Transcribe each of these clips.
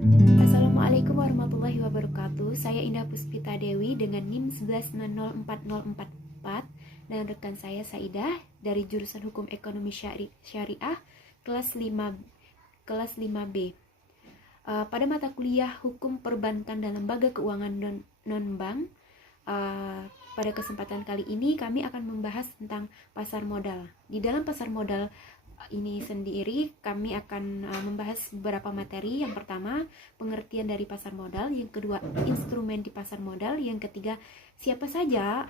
Assalamualaikum warahmatullahi wabarakatuh. Saya Indah Puspita Dewi dengan NIM 11004044 dan rekan saya Saidah dari jurusan Hukum Ekonomi Syariah kelas 5B. Pada mata kuliah Hukum Perbankan dan Lembaga Keuangan Non-Bank, pada kesempatan kali ini kami akan membahas tentang pasar modal. Di dalam pasar modal ini sendiri kami akan membahas beberapa materi. Yang pertama, pengertian dari pasar modal. Yang kedua, instrumen di pasar modal. Yang ketiga, siapa saja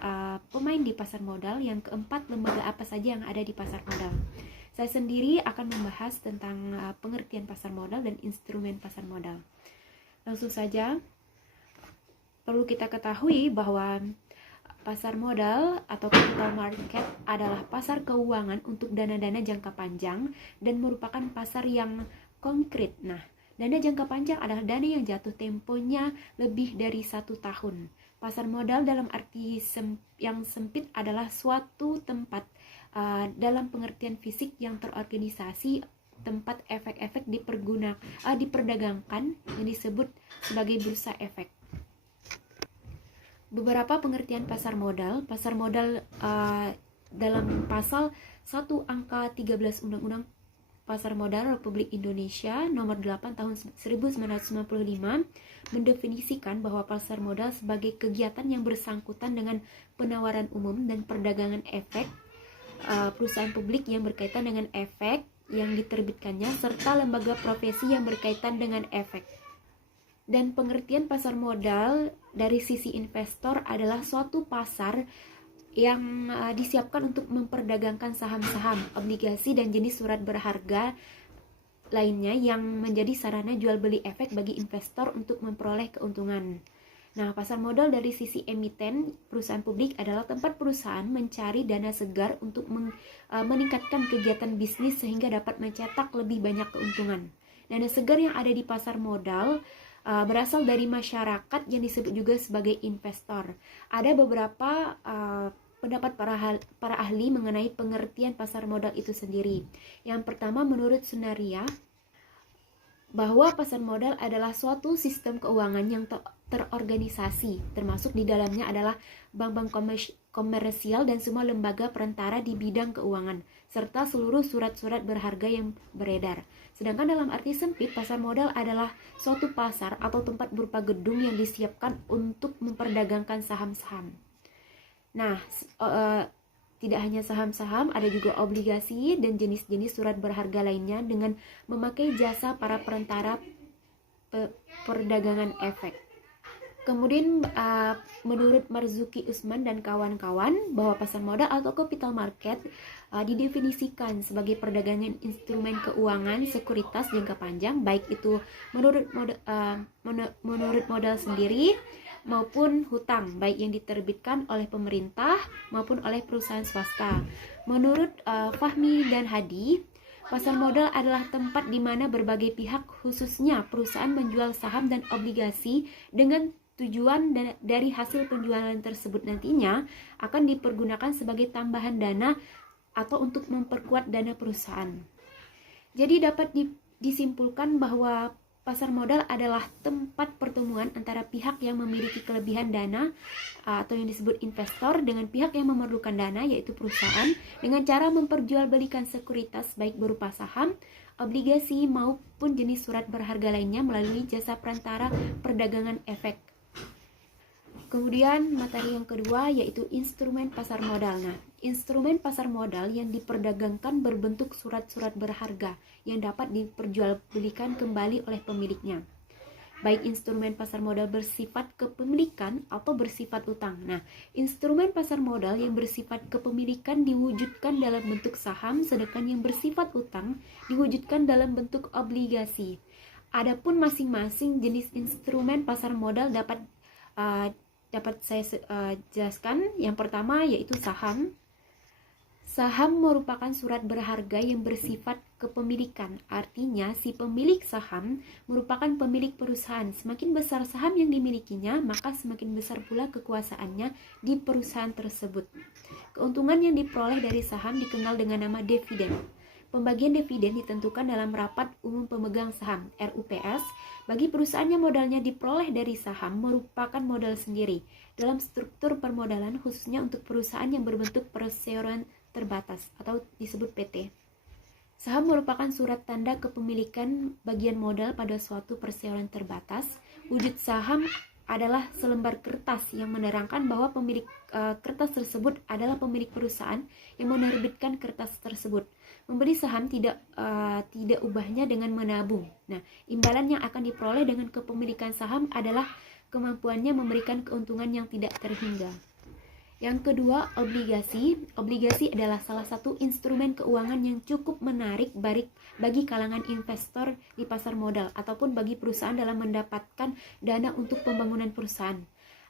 pemain di pasar modal. Yang keempat, lembaga apa saja yang ada di pasar modal. Saya sendiri akan membahas tentang pengertian pasar modal dan instrumen pasar modal. Langsung saja, perlu kita ketahui bahwa pasar modal atau capital market adalah pasar keuangan untuk dana-dana jangka panjang dan merupakan pasar yang konkret. Nah, dana jangka panjang adalah dana yang jatuh temponya lebih dari 1 tahun. Pasar modal dalam arti yang sempit adalah suatu tempat dalam pengertian fisik yang terorganisasi, tempat efek-efek diperdagangkan yang disebut sebagai bursa efek. Beberapa pengertian pasar modal. Pasar modal dalam pasal 1 angka 13 Undang-Undang Pasar Modal Republik Indonesia nomor 8 tahun 1995 mendefinisikan bahwa pasar modal sebagai kegiatan yang bersangkutan dengan penawaran umum dan perdagangan efek perusahaan publik yang berkaitan dengan efek yang diterbitkannya serta lembaga profesi yang berkaitan dengan efek. Dan pengertian pasar modal dari sisi investor adalah suatu pasar yang disiapkan untuk memperdagangkan saham-saham, obligasi, dan jenis surat berharga lainnya yang menjadi sarana jual beli efek bagi investor untuk memperoleh keuntungan. Nah, pasar modal dari sisi emiten, perusahaan publik adalah tempat perusahaan mencari dana segar untuk meningkatkan kegiatan bisnis sehingga dapat mencetak lebih banyak keuntungan. Dana segar yang ada di pasar modal berasal dari masyarakat yang disebut juga sebagai investor. Ada beberapa pendapat para ahli mengenai pengertian pasar modal itu sendiri. Yang pertama, menurut Sunaria, bahwa pasar modal adalah suatu sistem keuangan yang terorganisasi, termasuk di dalamnya adalah bank-bank komersial dan semua lembaga perantara di bidang keuangan, serta seluruh surat-surat berharga yang beredar. Sedangkan dalam arti sempit, pasar modal adalah suatu pasar atau tempat berupa gedung yang disiapkan untuk memperdagangkan saham-saham. Nah, tidak hanya saham-saham, ada juga obligasi dan jenis-jenis surat berharga lainnya dengan memakai jasa para perantara perdagangan efek. Kemudian menurut Marzuki Usman dan kawan-kawan bahwa pasar modal atau capital market didefinisikan sebagai perdagangan instrumen keuangan sekuritas jangka panjang, baik itu menurut modal sendiri maupun hutang, baik yang diterbitkan oleh pemerintah maupun oleh perusahaan swasta. Menurut Fahmi dan Hadi, pasar modal adalah tempat di mana berbagai pihak, khususnya perusahaan, menjual saham dan obligasi dengan tujuan dari hasil penjualan tersebut nantinya akan dipergunakan sebagai tambahan dana atau untuk memperkuat dana perusahaan. Jadi dapat disimpulkan bahwa pasar modal adalah tempat pertemuan antara pihak yang memiliki kelebihan dana atau yang disebut investor dengan pihak yang memerlukan dana, yaitu perusahaan, dengan cara memperjualbelikan sekuritas baik berupa saham, obligasi maupun jenis surat berharga lainnya melalui jasa perantara perdagangan efek. Kemudian materi yang kedua yaitu instrumen pasar modal. Nah, instrumen pasar modal yang diperdagangkan berbentuk surat-surat berharga yang dapat diperjualbelikan kembali oleh pemiliknya. Baik instrumen pasar modal bersifat kepemilikan atau bersifat utang. Nah, instrumen pasar modal yang bersifat kepemilikan diwujudkan dalam bentuk saham, sedangkan yang bersifat utang diwujudkan dalam bentuk obligasi. Adapun masing-masing jenis instrumen pasar modal dapat saya jelaskan. Yang pertama yaitu saham. Saham merupakan surat berharga yang bersifat kepemilikan. Artinya si pemilik saham merupakan pemilik perusahaan. Semakin besar saham yang dimilikinya, maka semakin besar pula kekuasaannya di perusahaan tersebut. Keuntungan yang diperoleh dari saham dikenal dengan nama dividen. Pembagian dividen ditentukan dalam Rapat Umum Pemegang Saham (RUPS). Bagi perusahaan yang modalnya diperoleh dari saham merupakan modal sendiri dalam struktur permodalan, khususnya untuk perusahaan yang berbentuk perseroan terbatas atau disebut PT. Saham merupakan surat tanda kepemilikan bagian modal pada suatu perseroan terbatas. Wujud saham adalah selembar kertas yang menerangkan bahwa pemilik kertas tersebut adalah pemilik perusahaan yang menerbitkan kertas tersebut. Membeli saham tidak ubahnya dengan menabung. Nah, imbalan yang akan diperoleh dengan kepemilikan saham adalah kemampuannya memberikan keuntungan yang tidak terhingga. Yang kedua, obligasi. Obligasi adalah salah satu instrumen keuangan yang cukup menarik bagi kalangan investor di pasar modal ataupun bagi perusahaan dalam mendapatkan dana untuk pembangunan perusahaan.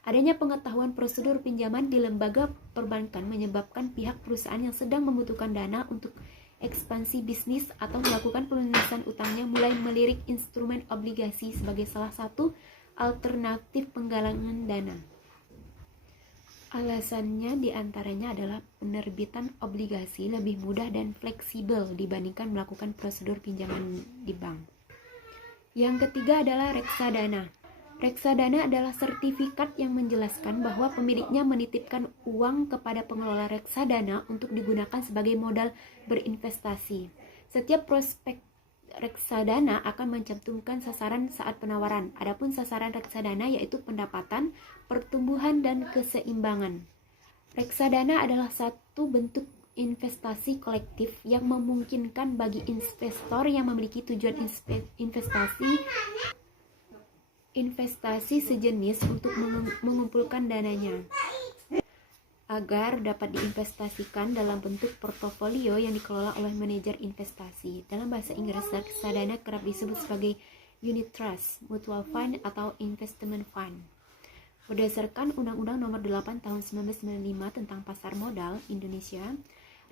Adanya pengetahuan prosedur pinjaman di lembaga perbankan menyebabkan pihak perusahaan yang sedang membutuhkan dana untuk ekspansi bisnis atau melakukan pelunasan utangnya mulai melirik instrumen obligasi sebagai salah satu alternatif penggalangan dana. Alasannya diantaranya adalah penerbitan obligasi lebih mudah dan fleksibel dibandingkan melakukan prosedur pinjaman di bank. Yang ketiga adalah reksadana. Reksadana adalah sertifikat yang menjelaskan bahwa pemiliknya menitipkan uang kepada pengelola reksadana untuk digunakan sebagai modal berinvestasi. Setiap prospek reksadana akan mencantumkan sasaran saat penawaran. Adapun sasaran reksadana yaitu pendapatan, pertumbuhan, dan keseimbangan. Reksadana adalah satu bentuk investasi kolektif yang memungkinkan bagi investor yang memiliki tujuan investasi sejenis untuk mengumpulkan dananya agar dapat diinvestasikan dalam bentuk portofolio yang dikelola oleh manajer investasi. Dalam bahasa Inggris, reksadana kerap disebut sebagai unit trust, mutual fund, atau investment fund. Berdasarkan Undang-Undang Nomor 8 Tahun 1995 tentang Pasar Modal Indonesia,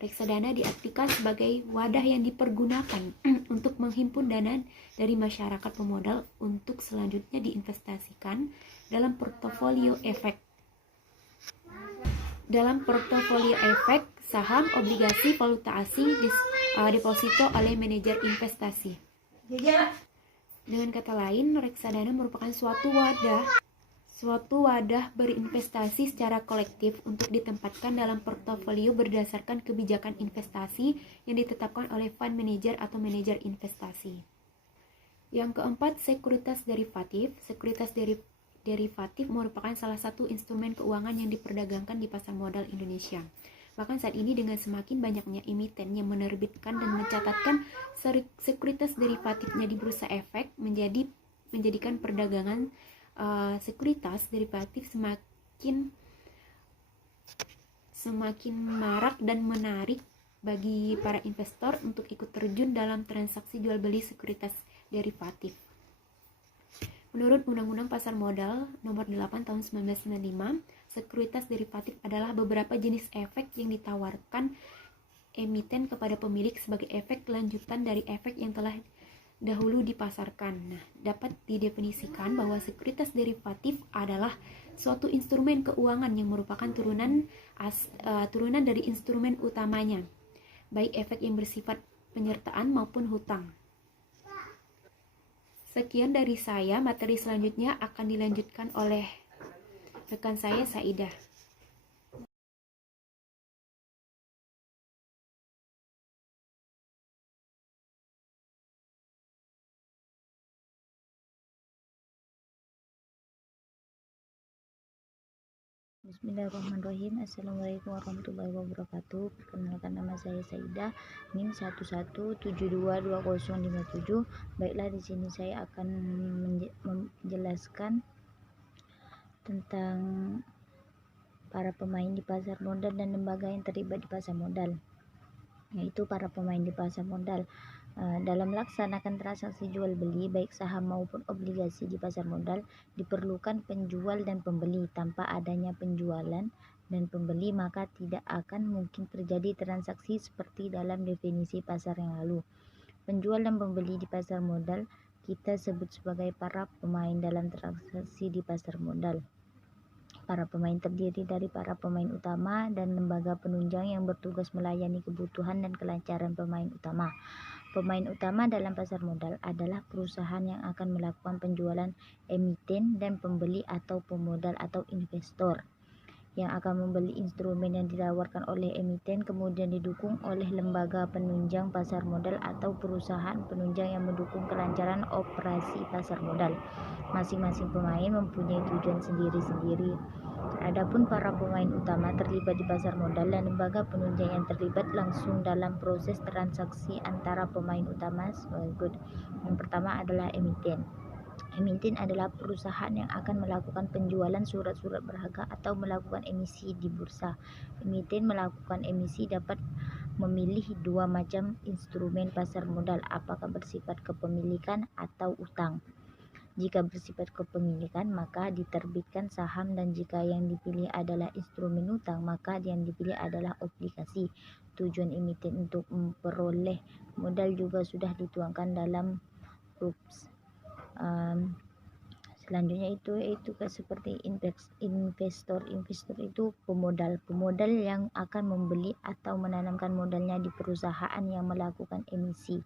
reksadana diartikan sebagai wadah yang dipergunakan untuk menghimpun dana dari masyarakat pemodal untuk selanjutnya diinvestasikan dalam portofolio efek. Dalam portofolio efek, saham, obligasi, valuta asing deposito oleh manajer investasi. Dengan kata lain, reksadana merupakan suatu wadah berinvestasi secara kolektif untuk ditempatkan dalam portofolio berdasarkan kebijakan investasi yang ditetapkan oleh fund manager atau manajer investasi. Yang keempat, sekuritas derivatif. Sekuritas derivatif merupakan salah satu instrumen keuangan yang diperdagangkan di pasar modal Indonesia. Bahkan saat ini dengan semakin banyaknya emiten yang menerbitkan dan mencatatkan sekuritas derivatifnya di bursa efek menjadikan perdagangan sekuritas derivatif semakin marak dan menarik bagi para investor untuk ikut terjun dalam transaksi jual beli sekuritas derivatif. Menurut Undang-Undang Pasar Modal Nomor 8 Tahun 1995, sekuritas derivatif adalah beberapa jenis efek yang ditawarkan emiten kepada pemilik sebagai efek lanjutan dari efek yang telah dahulu dipasarkan. Nah, dapat didefinisikan bahwa sekuritas derivatif adalah suatu instrumen keuangan yang merupakan turunan dari instrumen utamanya, baik efek yang bersifat penyertaan maupun hutang. Sekian dari saya, materi selanjutnya akan dilanjutkan oleh rekan saya, Saidah. Bismillahirrahmanirrahim. Assalamualaikum warahmatullahi wabarakatuh. Perkenalkan, nama saya Saidah, NIM 11722057. Baiklah, di sini saya akan menjelaskan tentang para pemain di pasar modal dan lembaga yang terlibat di pasar modal, yaitu para pemain di pasar modal. Dalam melaksanakan transaksi jual beli baik saham maupun obligasi di pasar modal, diperlukan penjual dan pembeli. Tanpa adanya penjualan dan pembeli, maka tidak akan mungkin terjadi transaksi seperti dalam definisi pasar yang lalu. Penjual dan pembeli di pasar modal kita sebut sebagai para pemain dalam transaksi di pasar modal. Para pemain terdiri dari para pemain utama dan lembaga penunjang yang bertugas melayani kebutuhan dan kelancaran pemain utama. Pemain utama dalam pasar modal adalah perusahaan yang akan melakukan penjualan emiten dan pembeli atau pemodal atau investor yang akan membeli instrumen yang ditawarkan oleh emiten, kemudian didukung oleh lembaga penunjang pasar modal atau perusahaan penunjang yang mendukung kelancaran operasi pasar modal. Masing-masing pemain mempunyai tujuan sendiri-sendiri. Adapun para pemain utama terlibat di pasar modal dan lembaga penunjang yang terlibat langsung dalam proses transaksi antara pemain utama. Yang pertama adalah emiten. Emiten adalah perusahaan yang akan melakukan penjualan surat-surat berharga atau melakukan emisi di bursa. Emiten melakukan emisi dapat memilih dua macam instrumen pasar modal, apakah bersifat kepemilikan atau utang. Jika bersifat kepemilikan, maka diterbitkan saham, dan jika yang dipilih adalah instrumen utang, maka yang dipilih adalah obligasi. Tujuan emiten untuk memperoleh modal juga sudah dituangkan dalam rups. Selanjutnya itu seperti investor. Investor itu pemodal yang akan membeli atau menanamkan modalnya di perusahaan yang melakukan emisi.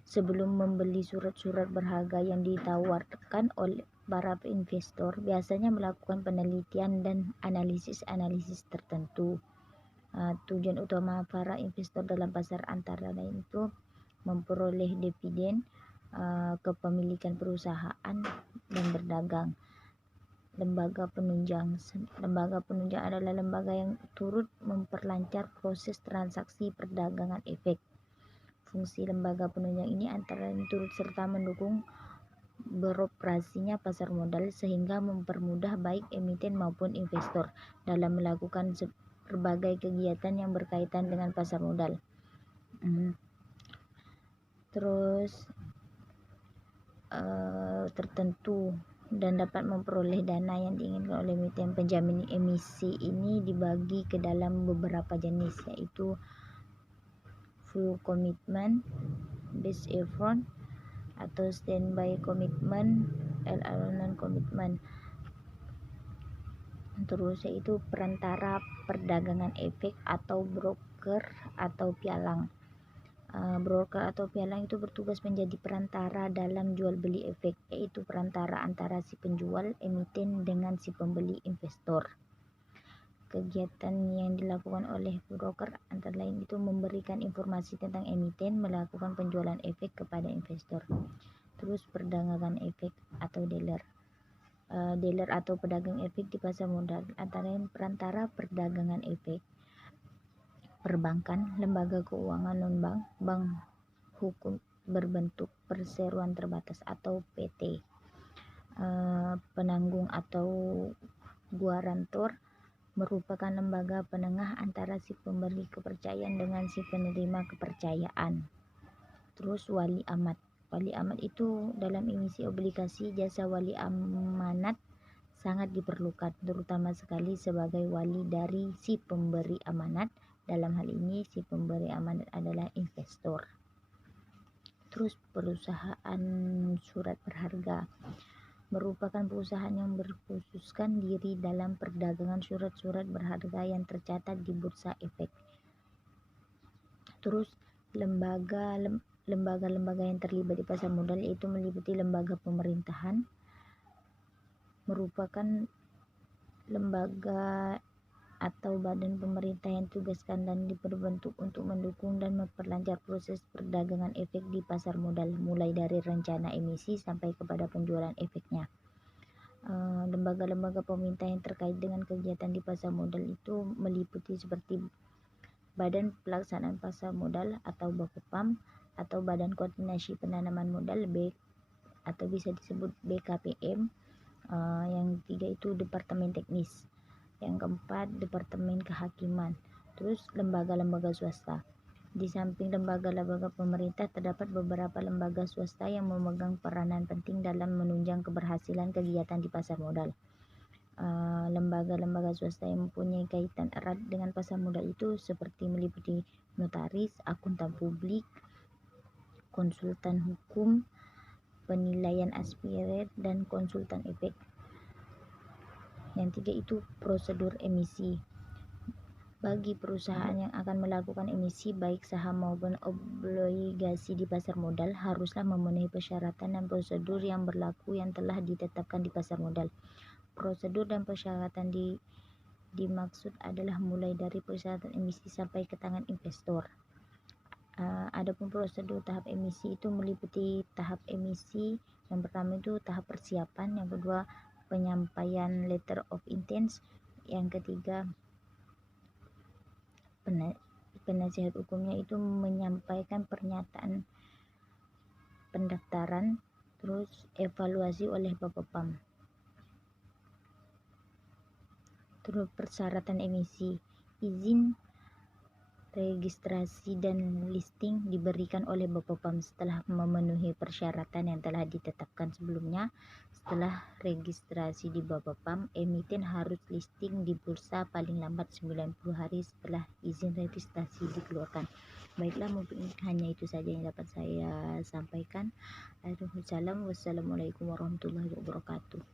Sebelum membeli surat-surat berharga yang ditawarkan oleh para investor, biasanya melakukan penelitian dan analisis tertentu. Tujuan utama para investor dalam pasar antara lain itu memperoleh dividen, kepemilikan perusahaan, dan berdagang. Lembaga penunjang adalah lembaga yang turut memperlancar proses transaksi perdagangan efek. Fungsi lembaga penunjang ini antara lain turut serta mendukung beroperasinya pasar modal sehingga mempermudah baik emiten maupun investor dalam melakukan berbagai kegiatan yang berkaitan dengan pasar modal. Tertentu dan dapat memperoleh dana yang diinginkan oleh emiten. Penjamin emisi ini dibagi ke dalam beberapa jenis, yaitu full commitment, base effort, atau standby commitment, non commitment. Terus yaitu perantara perdagangan efek atau broker atau pialang. Broker atau pialang itu bertugas menjadi perantara dalam jual beli efek, yaitu perantara antara si penjual emiten dengan si pembeli investor. Kegiatan yang dilakukan oleh broker antara lain itu memberikan informasi tentang emiten, melakukan penjualan efek kepada investor. Terus perdagangan efek atau dealer. Dealer atau pedagang efek di pasar modal antara lain perantara perdagangan efek, perbankan, lembaga keuangan non-bank, bank hukum berbentuk perseroan terbatas atau PT, penanggung atau guarantor merupakan lembaga penengah antara si pemberi kepercayaan dengan si penerima kepercayaan. Terus wali amat. Wali amat itu dalam emisi obligasi, jasa wali amanat sangat diperlukan, terutama sekali sebagai wali dari si pemberi amanat. Dalam hal ini si pemberi amanat adalah investor. Terus perusahaan surat berharga merupakan perusahaan yang berkhususkan diri dalam perdagangan surat-surat berharga yang tercatat di bursa efek. Terus lembaga-lembaga yang terlibat di pasar modal yaitu meliputi lembaga pemerintahan, merupakan lembaga atau badan pemerintah yang tugaskan dan diperbentuk untuk mendukung dan memperlancar proses perdagangan efek di pasar modal, mulai dari rencana emisi sampai kepada penjualan efeknya. Lembaga-lembaga pemerintah yang terkait dengan kegiatan di pasar modal itu meliputi seperti Badan Pelaksanaan Pasar Modal atau Bapepam, atau Badan Koordinasi Penanaman Modal atau bisa disebut BKPM. Yang ketiga itu Departemen Teknis. Yang keempat Departemen Kehakiman. Terus lembaga-lembaga swasta. Di samping lembaga-lembaga pemerintah terdapat beberapa lembaga swasta yang memegang peranan penting dalam menunjang keberhasilan kegiatan di pasar modal. Lembaga-lembaga swasta yang mempunyai kaitan erat dengan pasar modal itu seperti meliputi notaris, akuntan publik, konsultan hukum, penilaian aspirat, dan konsultan efek. Yang tiga itu prosedur emisi. Bagi perusahaan yang akan melakukan emisi baik saham maupun obligasi di pasar modal haruslah memenuhi persyaratan dan prosedur yang berlaku yang telah ditetapkan di pasar modal. Prosedur dan persyaratan dimaksud adalah mulai dari persyaratan emisi sampai ke tangan investor. Adapun prosedur tahap emisi itu meliputi tahap emisi. Yang pertama itu tahap persiapan, yang kedua penyampaian letter of intent, yang ketiga penasihat hukumnya itu menyampaikan pernyataan pendaftaran, terus evaluasi oleh Bapepam. Terus persyaratan emisi, izin registrasi dan listing diberikan oleh Bapepam setelah memenuhi persyaratan yang telah ditetapkan sebelumnya. Setelah registrasi di Bapepam, emiten harus listing di bursa paling lambat 90 hari setelah izin registrasi dikeluarkan. Baiklah, mungkin hanya itu saja yang dapat saya sampaikan. Wassalamualaikum warahmatullahi wabarakatuh.